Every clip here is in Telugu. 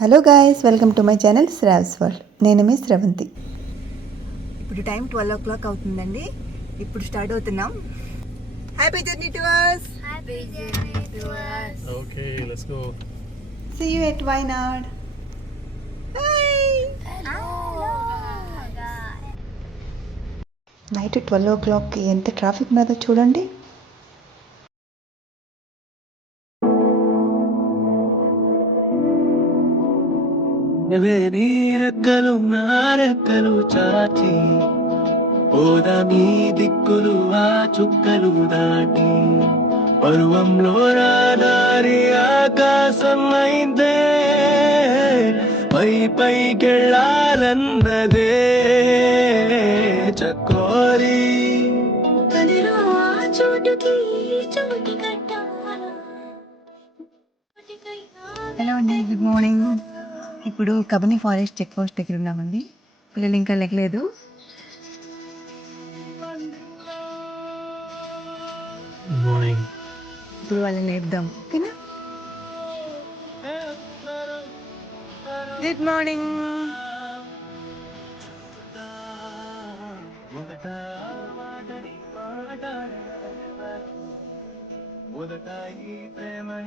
Hello guys, welcome to my channel Shravs world. నేను మీ శ్రవంతి. ఇప్పుడు టైం 12 అవుతుందండి. ఇప్పుడు స్టార్ట్ అవుతున్నాం. Happy journey to us. Happy journey to us. Okay, let's go. See you at Wayanad. Hello. Night 12 ఎంత ట్రాఫిక్ ఉన్నదో చూడండి. రెక్కలు నారెక్కలు చాచి పోదా మీ దిక్కులు ఆ చుక్కలు దాటి పరువంలో రాదారి ఆకాశం అయిందే పైకెళ్ళాలన్నదే చకోరి హలో అండి, గుడ్ మార్నింగ్. ఇప్పుడు కబని ఫారెస్ట్ చెక్ పోస్ట్ దగ్గర ఉన్నామండి. పిల్లలు ఇంకా లెగలేదు. మార్నింగ్. ఇప్పుడు వాళ్ళని లేపుదాం, ఓకేనా? Good morning.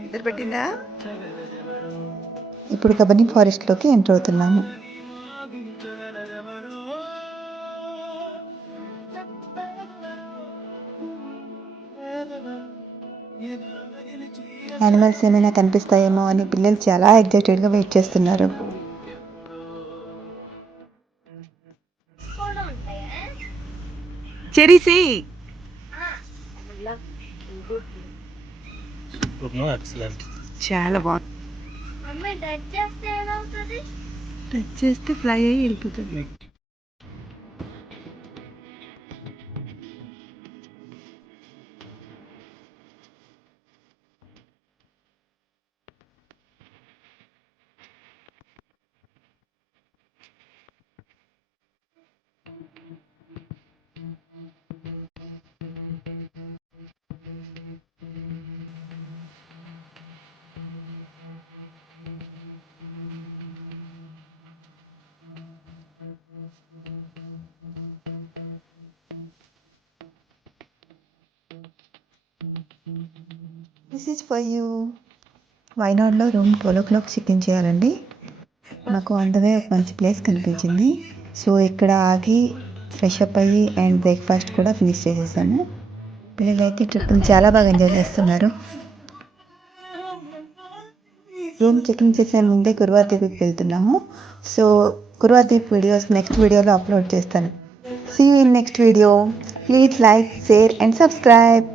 నిద్ర పెట్టిందా? ఇప్పుడు కబని ఫారెస్ట్లోకి ఎంటర్ అవుతున్నాము. యానిమల్స్ ఏమైనా కనిపిస్తాయేమో అని పిల్లలు చాలా ఎగ్జైటెడ్గా వెయిట్ చేస్తున్నారు. చెరీసి ఎక్సలెంట్. చాలా బాగుంది. టచ్ చేస్తే ఫ్లై అయ్యి వెళ్ళిపోతుంది. This is for you. వైనాడ్లో రూమ్ 12 చెక్-ఇన్ చేయాలండి. నాకు అందుకే ఒక మంచి ప్లేస్ కనిపించింది. సో ఇక్కడ ఆగి ఫ్రెష్ అప్ అయ్యి అండ్ బ్రేక్ఫాస్ట్ కూడా ఫినిష్ చేసేసాము. పిల్లలు అయితే ట్రిప్ని చాలా బాగా ఎంజాయ్ చేస్తున్నారు. రూమ్ చెక్-ఇన్ చేసే ముందే కుర్వా ద్వీప్కి వెళ్తున్నాము. So Kuruva Dweep videos next వీడియోలో అప్లోడ్ చేస్తాను. See you in next video. Please like, share and subscribe.